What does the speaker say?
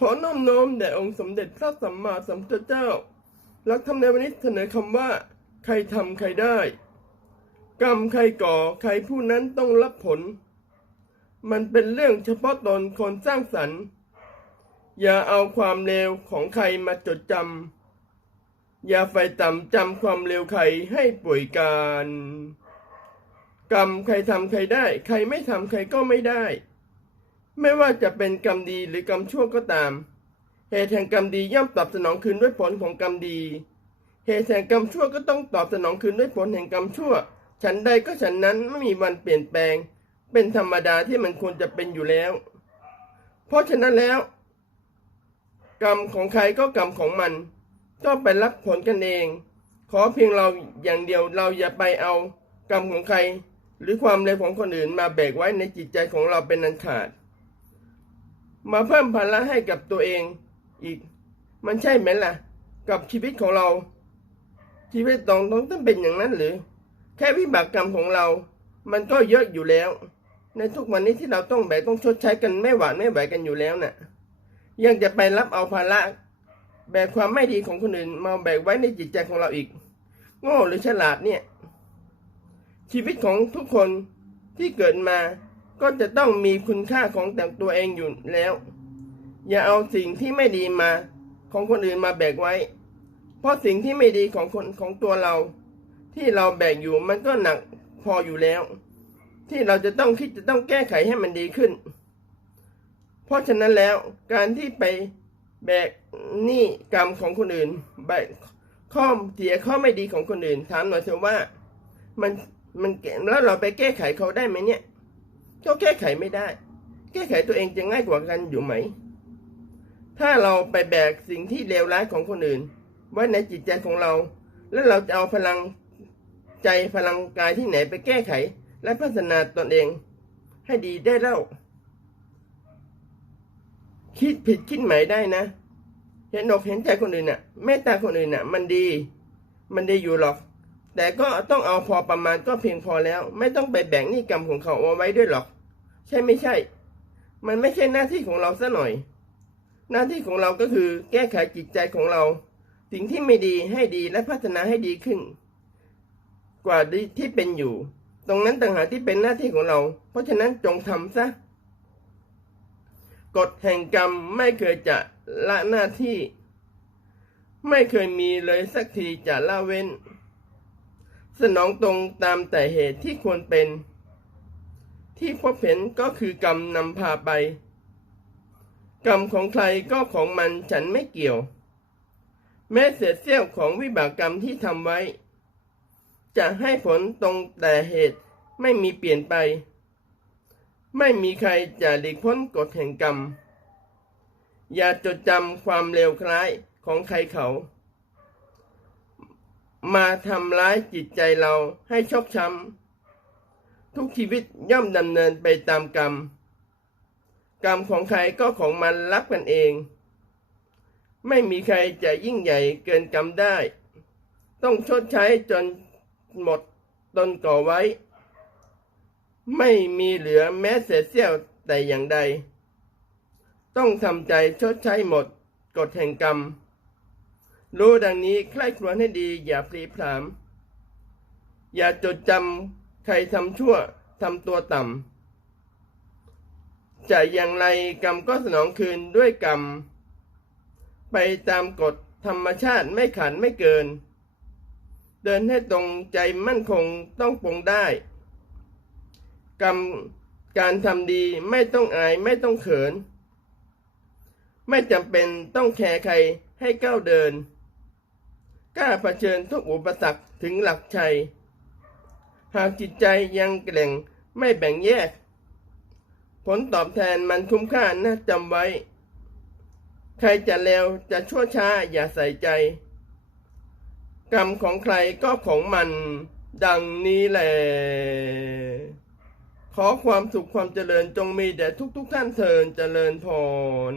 ขอน้อมน้อมแด่องค์สมเด็จพระสัมมาสัมพุทธเจ้า หลักธรรมในวันนี้เสนอคำว่า ใครทำใครได้ กรรมใครก่อใครผู้นั้นต้องรับผล มันเป็นเรื่องเฉพาะตนคนสร้างสรรค์ อย่าเอาความเลวของใครมาจดจำอย่าไฟต่ำจำความเลวใครให้ป่วยการ กรรมใครทำใครได้ ใครไม่ทำใครก็ไม่ได้ ไม่ว่าจะเป็นกรรมดีหรือกรรมชั่วก็ตาม เหตุแห่งกรรมดีย่อมตอบสนองคืนด้วยผลของกรรมดี เหตุแห่งกรรมชั่วก็ต้องตอบสนองคืนด้วยผลแห่งกรรมชั่ว ฉันใดก็ฉันนั้นไม่มีวันเปลี่ยนแปลง เป็นธรรมดาที่มันควรจะเป็นอยู่แล้ว เพราะฉะนั้นแล้ว กรรมของใครก็กรรมของมัน ก็ไปรับผลกันเอง ขอเพียงเราอย่างเดียวเราอย่าไปเอา กรรมของใคร หรือความเลวของคนอื่นมาแบกไว้ในจิตใจของเราเป็นอันขาด มาเพิ่มภาระให้กับตัวเองอีก มันใช่ไหมล่ะ กับชีวิตของเรา ชีวิตต้องต้องต้องเป็นอย่างนั้นหรือ แค่วิบากกรรมของเรา มันก็เยอะอยู่แล้ว ในทุกวันนี้ที่เราต้องแบกต้องชดใช้กันไม่หวานไม่ไหวกันอยู่แล้วน่ะ ยังจะไปรับเอาภาระแบกความไม่ดีของคนอื่น มาแบกไว้ในจิตใจของเราอีกโง่หรือฉลาดเนี่ย ชีวิตของทุกคนที่เกิดมา ก็จะต้องมีคุณค่าของแต่ตัวเองอยู่แล้ว อย่าเอาสิ่งที่ไม่ดีมาของคนอื่นมาแบกไว้ เพราะสิ่งที่ไม่ดีของคนของตัวเรา ที่เราแบกอยู่มันก็หนักพออยู่แล้ว ที่เราจะต้องคิดจะต้องแก้ไขให้มันดีขึ้น เพราะฉะนั้นแล้วการที่ไปแบกหนี้กรรมของคนอื่น แบกข้อเสียข้อไม่ดีของคนอื่น ถามหน่อยเถอะว่า มันมันแล้วเราไปแก้ไขเขาได้ไหมเนี่ย ก็แก้ไขไม่ได้ แก้ไขตัวเองจะง่ายกว่ากันอยู่ไหม ถ้าเราไปแบกสิ่งที่เลวร้ายของคนอื่น ไว้ในจิตใจของเรา แล้วเราจะเอาพลังใจพลังกายที่ไหนไปแก้ไข และพัฒนาตนเองให้ดีได้เล่า คิดผิดคิดใหม่ได้นะ เห็นอกเห็นใจคนอื่นน่ะเมตตาคนอื่นน่ะ มันดี มันดีอยู่หรอก แต่ก็ต้องเอาพอประมาณก็เพียงพอแล้ว ไม่ต้องไปแบ่งหนี้กรรมของเขาเอาไว้ด้วยหรอก ใช่ไม่ใช่ มันไม่ใช่หน้าที่ของเราซะหน่อย หน้าที่ของเราก็คือ แก้ไขจิตใจของเรา สิ่งที่ไม่ดีให้ดีและพัฒนาให้ดีขึ้น กว่าที่เป็นอยู่ ตรงนั้นต่างหากที่เป็นหน้าที่ของเรา เพราะฉะนั้นจงทำซะกฎแห่งกรรมไม่เคยจะละหน้าที่ ไม่เคยมีเลยสักทีจะละเว้น สนองตรงตามแต่เหตุที่ควรเป็น ที่พบเห็นก็คือกรรมนำพาไป กรรมของใครก็ของมันฉันไม่เกี่ยว แม้เศษเสี้ยวของวิบากกรรมที่ทำไว้ จะให้ผลตรงแต่เหตุไม่มีเปลี่ยนไป ไม่มีใครจะหลีกพ้นกฎแห่งกรรม อย่าจดจำความเลวคล้ายของใครเขา มาทำร้ายจิตใจเราให้ชอกช้ำทุกชีวิตย่อมดำเนินไปตามกรรม กรรมของใครก็ของมันรับกันเอง ไม่มีใครจะยิ่งใหญ่เกินกรรมได้ ต้องชดใช้จนหมดตนก่อไว้ ไม่มีเหลือแม้เศษเสี้ยวแต่อย่างใด ต้องทำใจชดใช้หมดกฎแห่งกรรม รู้ดังนี้ใคร่ครวญให้ดี อย่าพลีพราม อย่าจดจำใครทำชั่วทำตัวต่ำจะอย่างไรกรรมก็สนองคืนด้วยกรรม ไปตามกฎธรรมชาติไม่ขันไม่เกิน เดินให้ตรงใจมั่นคงต้องปรงได้ กรรมการทำดีไม่ต้องอายไม่ต้องเขิน ไม่จำเป็นต้องแคร์ใครให้ก้าวเดิน กล้าเผชิญทุกอุปสรรคถึงหลักชัย หากจิตใจยังแกร่งไม่แบ่งแยก ผลตอบแทนมันคุ้มค่านะจำไว้ ใครจะเลวจะชั่วช้าอย่าใส่ใจ กรรมของใครก็ของมันดังนี้แหละขอความสุขความเจริญจงมีแด่ทุกๆทท่านเทินเจริญพร